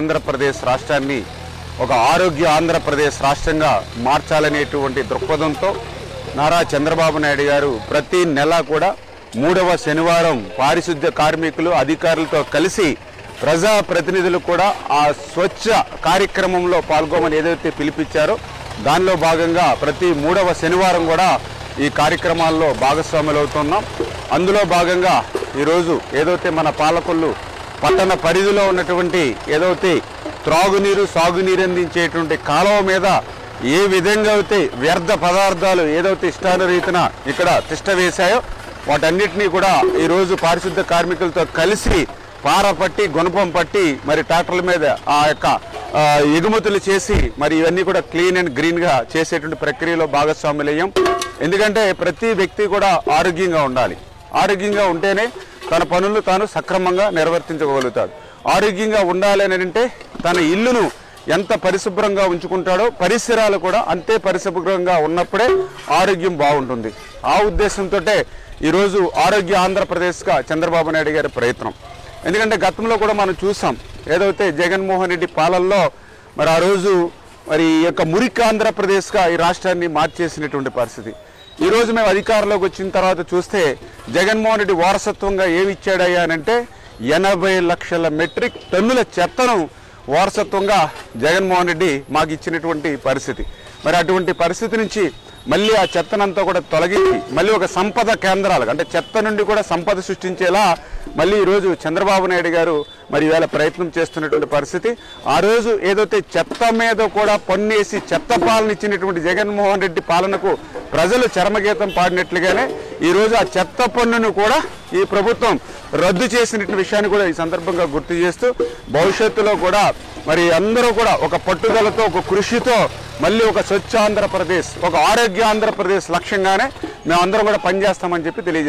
ఆంధ్రప్రదేశ్ రాష్ట్రాన్ని ఒక ఆరోగ్య ఆంధ్రప్రదేశ్ రాష్ట్రంగా మార్చాలనేటువంటి దృక్పథంతో నారా చంద్రబాబు నాయుడు గారు ప్రతి నెల కూడా 3వ శనివారం పారిశుద్ధ్య కార్మికులు అధికారులతో కలిసి ప్రజా ప్రతినిధులు కూడా ఆ స్వచ్ఛ కార్యక్రమంలో పాల్గొమని ఏదైతే పిలిపించారో దానిలో భాగంగా ప్రతి 3వ శనివారం కూడా ఈ కార్యక్రమాల్లో భాగస్వాములు అవుతున్నాం. అందులో భాగంగా ఈరోజు ఏదైతే మన పాలకొల్లు పట్టణ పరిధిలో ఉన్నటువంటి ఏదైతే త్రాగునీరు సాగునీరు అందించేటువంటి కాలువ మీద ఏ విధంగా అయితే వ్యర్థ పదార్థాలు ఏదైతే ఇష్టానురీతిన ఇక్కడ తిష్ట వేశాయో వాటన్నిటినీ కూడా ఈరోజు పారిశుద్ధ కార్మికులతో కలిసి పార పట్టి గుణపం పట్టి మరి ట్రాక్టర్ల మీద ఆ యొక్క ఎగుమతులు చేసి మరి ఇవన్నీ కూడా క్లీన్ అండ్ గ్రీన్గా చేసేటువంటి ప్రక్రియలో భాగస్వాములయ్యాం. ఎందుకంటే ప్రతి వ్యక్తి కూడా ఆరోగ్యంగా ఉండాలి. ఆరోగ్యంగా ఉంటేనే తన పనులు తాను సక్రమంగా నిర్వర్తించగలుగుతాడు. ఆరోగ్యంగా ఉండాలి అని అంటే తన ఇల్లును ఎంత పరిశుభ్రంగా ఉంచుకుంటాడో పరిసరాలు కూడా అంతే పరిశుభ్రంగా ఉన్నప్పుడే ఆరోగ్యం బాగుంటుంది. ఆ ఉద్దేశంతో ఈరోజు ఆరోగ్య ఆంధ్రప్రదేశ్గా చంద్రబాబు నాయుడు గారి ప్రయత్నం. ఎందుకంటే గతంలో కూడా మనం చూసాం ఏదైతే జగన్మోహన్ రెడ్డి పాలనలో మరి ఆ రోజు మరి ఈ యొక్క మురికి ఆంధ్రప్రదేశ్గా ఈ రాష్ట్రాన్ని మార్చేసినటువంటి పరిస్థితి. ఈరోజు మేము అధికారంలోకి వచ్చిన తర్వాత చూస్తే జగన్మోహన్ రెడ్డి వారసత్వంగా ఏమి ఇచ్చాడయ్యా అంటే 80 లక్షల మెట్రిక్ టన్నుల చెత్తను వారసత్వంగా జగన్మోహన్ రెడ్డి మాకు ఇచ్చినటువంటి పరిస్థితి. మరి అటువంటి పరిస్థితి నుంచి మళ్ళీ ఆ చెత్తనంతా కూడా తొలగించి మళ్ళీ ఒక సంపద కేంద్రాలు అంటే చెత్త నుండి కూడా సంపద సృష్టించేలా మళ్ళీ ఈరోజు చంద్రబాబు నాయుడు గారు మరి ఈవేళ ప్రయత్నం చేస్తున్నటువంటి పరిస్థితి. ఆ రోజు ఏదైతే చెత్త మీద కూడా పన్నేసి చెత్త పాలన ఇచ్చినటువంటి జగన్మోహన్ రెడ్డి పాలనకు ప్రజలు చరమగీతం పాడినట్లుగానే ఈరోజు ఆ చెత్త పన్నును కూడా ఈ ప్రభుత్వం రద్దు చేసినటువంటి విషయాన్ని కూడా ఈ సందర్భంగా గుర్తు చేస్తూ భవిష్యత్తులో కూడా మరి అందరూ కూడా ఒక పట్టుదలతో, ఒక కృషితో మళ్ళీ ఒక స్వచ్ఛ ఆంధ్రప్రదేశ్, ఒక ఆరోగ్య ఆంధ్రప్రదేశ్ లక్ష్యంగానే మేమందరం కూడా పనిచేస్తామని చెప్పి తెలియజేస్తాం.